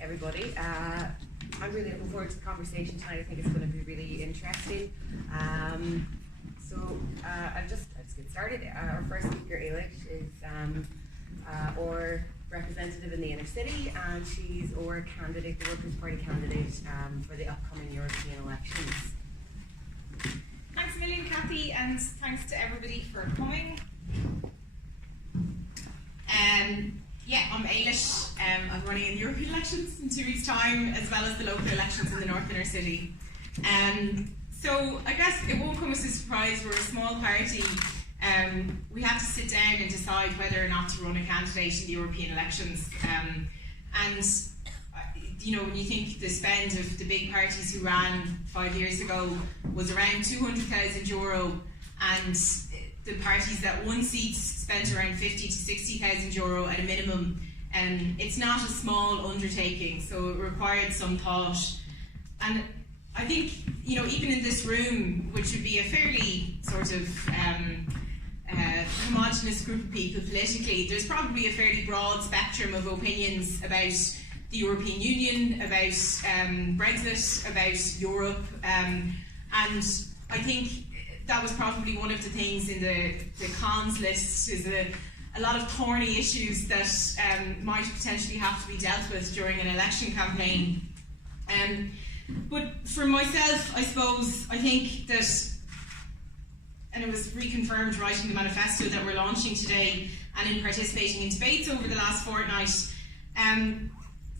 everybody. I'm really looking forward to the conversation tonight. I think it's going to be really interesting. I'll just get started. Our first speaker, Éilis, is our representative in the inner city, and she's our candidate, the Workers' Party candidate for the upcoming European elections. Thanks a million, Kathy, and thanks to everybody for coming. I'm Éilis. I'm running in the European elections in 2 weeks' time, as well as the local elections in the North Inner City. So I guess it won't come as a surprise, we're a small party. We have to sit down and decide whether or not to run a candidate in the European elections. When you think the spend of the big parties who ran 5 years ago was around €200,000, and the parties that won seats spent around €50,000 to €60,000 at a minimum, it's not a small undertaking, so it required some thought. And I think, even in this room, which would be a fairly sort of homogenous group of people politically, there's probably a fairly broad spectrum of opinions about the European Union, about Brexit, about Europe, and I think that was probably one of the things in the cons list, is a lot of thorny issues that might potentially have to be dealt with during an election campaign. But for myself, I suppose, I think that, and it was reconfirmed writing the manifesto that we're launching today and in participating in debates over the last fortnight,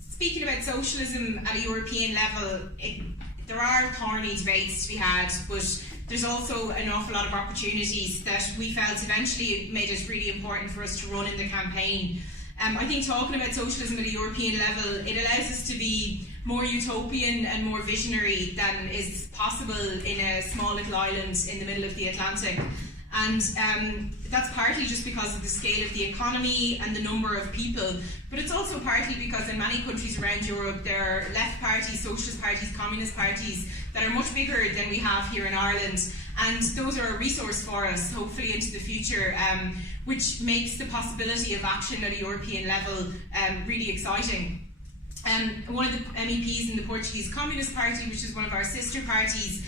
speaking about socialism at a European level, there are thorny debates to be had, but there's also an awful lot of opportunities that we felt eventually made it really important for us to run in the campaign. I think talking about socialism at a European level, it allows us to be more utopian and more visionary than is possible in a small little island in the middle of the Atlantic. And that's partly just because of the scale of the economy and the number of people, but it's also partly because in many countries around Europe there are left parties, socialist parties, communist parties that are much bigger than we have here in Ireland, and those are a resource for us, hopefully into the future, which makes the possibility of action at a European level really exciting. One of the MEPs in the Portuguese Communist Party, which is one of our sister parties,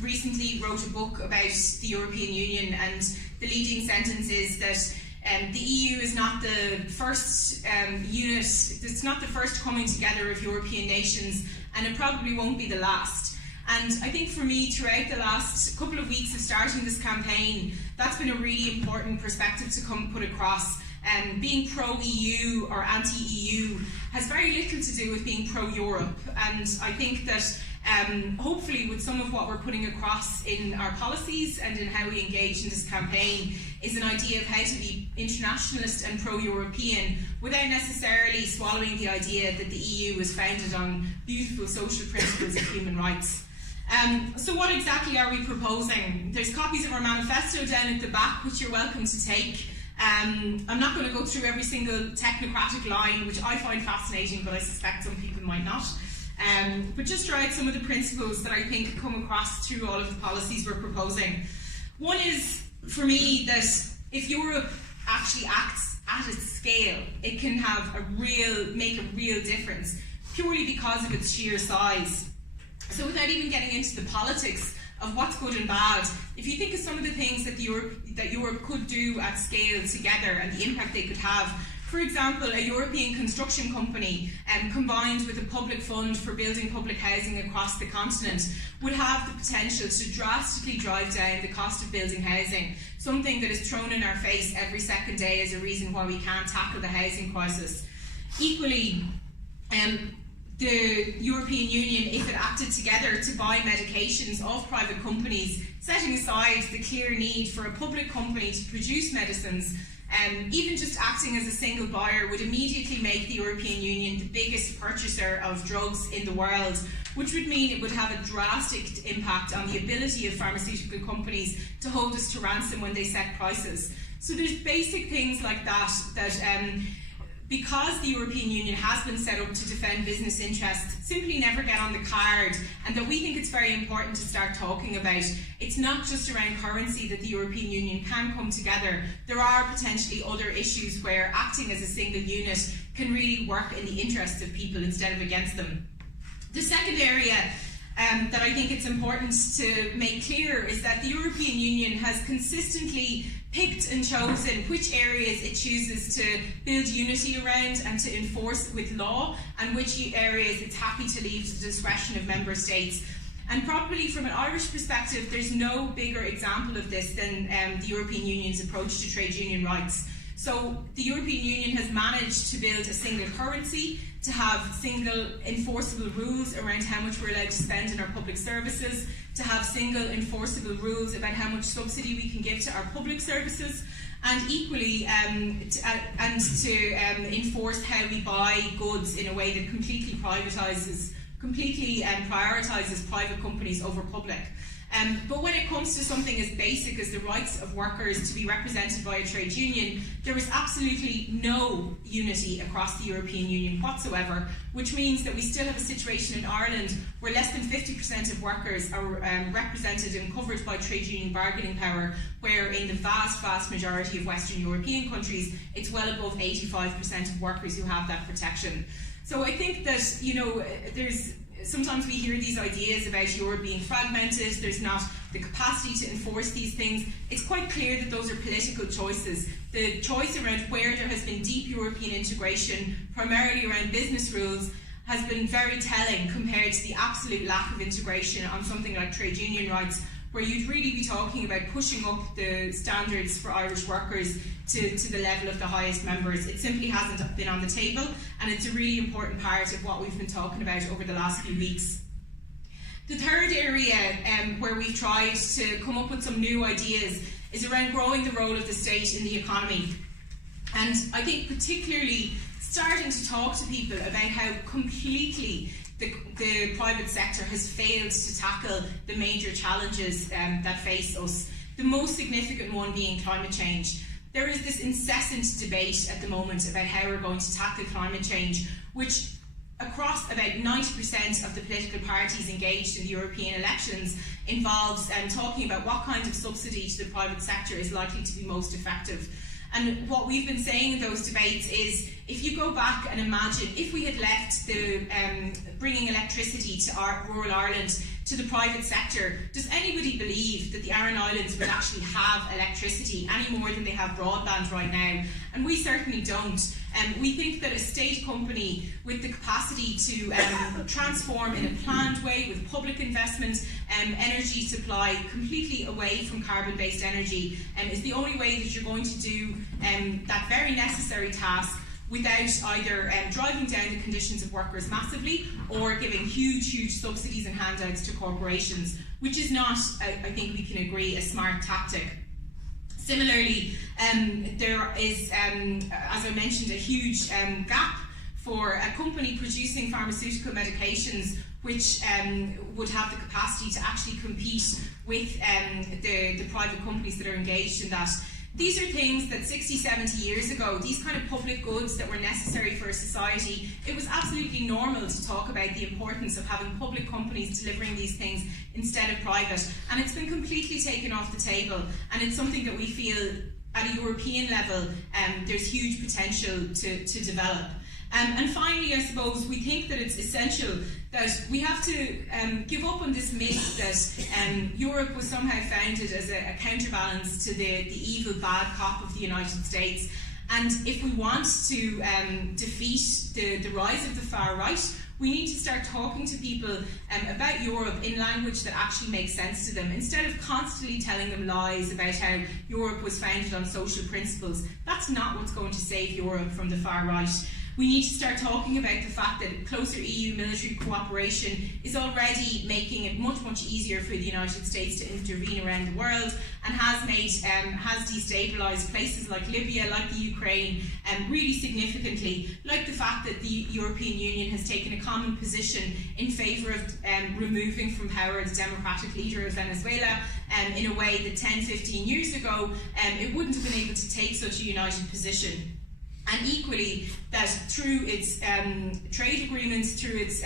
recently wrote a book about the European Union, and the leading sentence is that the EU is not the first unit, it's not the first coming together of European nations, and it probably won't be the last. And I think for me, throughout the last couple of weeks of starting this campaign, that's been a really important perspective to put across. Being pro-EU or anti-EU has very little to do with being pro-Europe, and I think that hopefully with some of what we're putting across in our policies and in how we engage in this campaign is an idea of how to be internationalist and pro-European without necessarily swallowing the idea that the EU is founded on beautiful social principles of human rights. So what exactly are we proposing? There's copies of our manifesto down at the back, which you're welcome to take. I'm not going to go through every single technocratic line, which I find fascinating, but I suspect some people might not. But just draw out some of the principles that I think come across through all of the policies we're proposing. One is, for me, that if Europe actually acts at its scale, it can make a real difference, purely because of its sheer size. So without even getting into the politics of what's good and bad, if you think of some of the things that Europe could do at scale together and the impact they could have, for example, a European construction company combined with a public fund for building public housing across the continent would have the potential to drastically drive down the cost of building housing, something that is thrown in our face every second day as a reason why we can't tackle the housing crisis. Equally, the European Union, if it acted together to buy medications of private companies, setting aside the clear need for a public company to produce medicines, even just acting as a single buyer would immediately make the European Union the biggest purchaser of drugs in the world, which would mean it would have a drastic impact on the ability of pharmaceutical companies to hold us to ransom when they set prices. So there's basic things like that because the European Union has been set up to defend business interests, simply never get on the card, and that we think it's very important to start talking about. It's not just around currency that the European Union can come together. There are potentially other issues where acting as a single unit can really work in the interests of people instead of against them. The second area that I think it's important to make clear is that the European Union has consistently picked and chosen which areas it chooses to build unity around and to enforce with law, and which areas it's happy to leave to the discretion of member states. And probably from an Irish perspective, there's no bigger example of this than the European Union's approach to trade union rights. So the European Union has managed to build a single currency, to have single enforceable rules around how much we're allowed to spend in our public services, to have single enforceable rules about how much subsidy we can give to our public services, and equally to enforce how we buy goods in a way that completely prioritises private companies over public. But when it comes to something as basic as the rights of workers to be represented by a trade union, there is absolutely no unity across the European Union whatsoever, which means that we still have a situation in Ireland where less than 50% of workers are represented and covered by trade union bargaining power, where in the vast majority of Western European countries, it's well above 85% of workers who have that protection. So I think that, sometimes we hear these ideas about Europe being fragmented, there's not the capacity to enforce these things. It's quite clear that those are political choices. The choice around where there has been deep European integration, primarily around business rules, has been very telling compared to the absolute lack of integration on something like trade union rights, where you'd really be talking about pushing up the standards for Irish workers to the level of the highest members. It simply hasn't been on the table, and it's a really important part of what we've been talking about over the last few weeks. The third area where we've tried to come up with some new ideas is around growing the role of the state in the economy. And I think particularly starting to talk to people about how completely the private sector has failed to tackle the major challenges that face us, the most significant one being climate change. There is this incessant debate at the moment about how we're going to tackle climate change, which across about 90% of the political parties engaged in the European elections involves talking about what kind of subsidy to the private sector is likely to be most effective. And what we've been saying in those debates is, if you go back and imagine if we had left the bringing electricity to rural Ireland to the private sector, does anybody believe that the Aran Islands would actually have electricity any more than they have broadband right now? And we certainly don't. We think that a state company with the capacity to transform in a planned way with public investment, energy supply completely away from carbon-based energy is the only way that you're going to do that very necessary task without either driving down the conditions of workers massively or giving huge subsidies and handouts to corporations, which is not, I think we can agree, a smart tactic. Similarly, there is, as I mentioned, a huge gap for a company producing pharmaceutical medications which would have the capacity to actually compete with the private companies that are engaged in that. These are things that 60, 70 years ago, these kind of public goods that were necessary for a society, it was absolutely normal to talk about the importance of having public companies delivering these things instead of private. And it's been completely taken off the table. And it's something that we feel at a European level, there's huge potential to develop. And finally, I suppose, we think that it's essential that we have to give up on this myth that Europe was somehow founded as a counterbalance to the evil bad cop of the United States. And if we want to defeat the rise of the far right, we need to start talking to people about Europe in language that actually makes sense to them, instead of constantly telling them lies about how Europe was founded on social principles. That's not what's going to save Europe from the far right. We need to start talking about the fact that closer EU military cooperation is already making it much easier for the United States to intervene around the world, and has destabilised places like Libya, like the Ukraine, really significantly, like the fact that the European Union has taken a common position in favour of removing from power the democratic leader of Venezuela in a way that 10-15 years ago it wouldn't have been able to take such a united position. And equally, that through its trade agreements, through its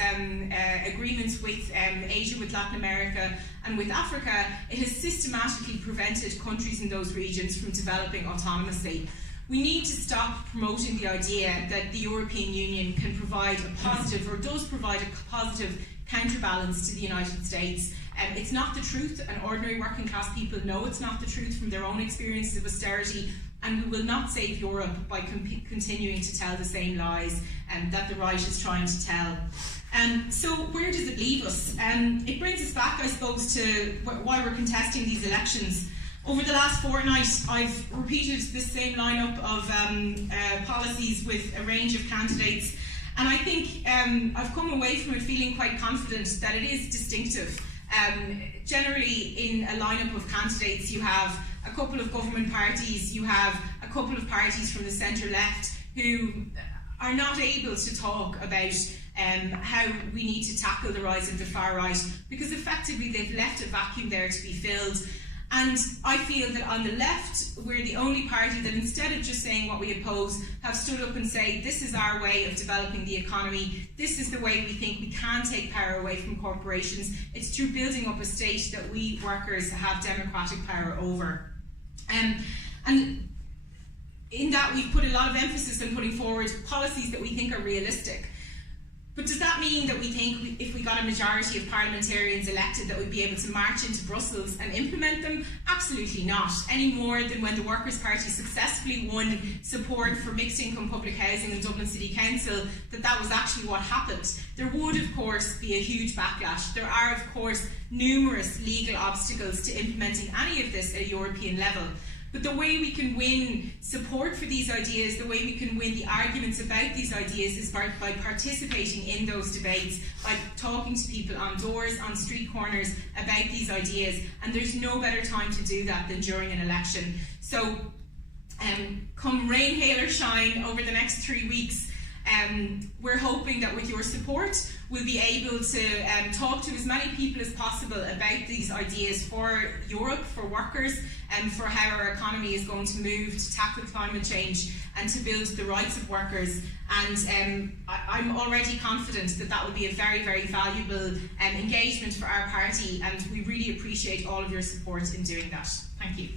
agreements with Asia, with Latin America and with Africa, it has systematically prevented countries in those regions from developing autonomously. We need to stop promoting the idea that the European Union can provide a positive, or does provide a positive counterbalance to the United States. It's not the truth, and ordinary working class people know it's not the truth from their own experiences of austerity, and we will not save Europe by continuing to tell the same lies that the right is trying to tell. So where does it leave us? It brings us back, I suppose, to why we're contesting these elections. Over the last fortnight, I've repeated this same lineup of policies with a range of candidates, and I think I've come away from it feeling quite confident that it is distinctive. Generally, in a lineup of candidates, you have a couple of government parties, you have a couple of parties from the centre-left who are not able to talk about how we need to tackle the rise of the far right, because effectively they've left a vacuum there to be filled. And I feel that on the left, we're the only party that, instead of just saying what we oppose, have stood up and say, this is our way of developing the economy, this is the way we think we can take power away from corporations. It's through building up a state that we workers have democratic power over. And in that, we've put a lot of emphasis on putting forward policies that we think are realistic. But does that mean that we think if we got a majority of parliamentarians elected that we'd be able to march into Brussels and implement them? Absolutely not. Any more than when the Workers' Party successfully won support for mixed income public housing in Dublin City Council, that was actually what happened. There would, of course, be a huge backlash. There are, of course, numerous legal obstacles to implementing any of this at a European level. But the way we can win support for these ideas, the way we can win the arguments about these ideas, is by participating in those debates, by talking to people on doors, on street corners about these ideas. And there's no better time to do that than during an election. So come rain, hail or shine over the next 3 weeks, we're hoping that with your support we'll be able to talk to as many people as possible about these ideas for Europe, for workers, and for how our economy is going to move to tackle climate change and to build the rights of workers. And I'm already confident that that will be a very, very valuable engagement for our party, and we really appreciate all of your support in doing that. Thank you.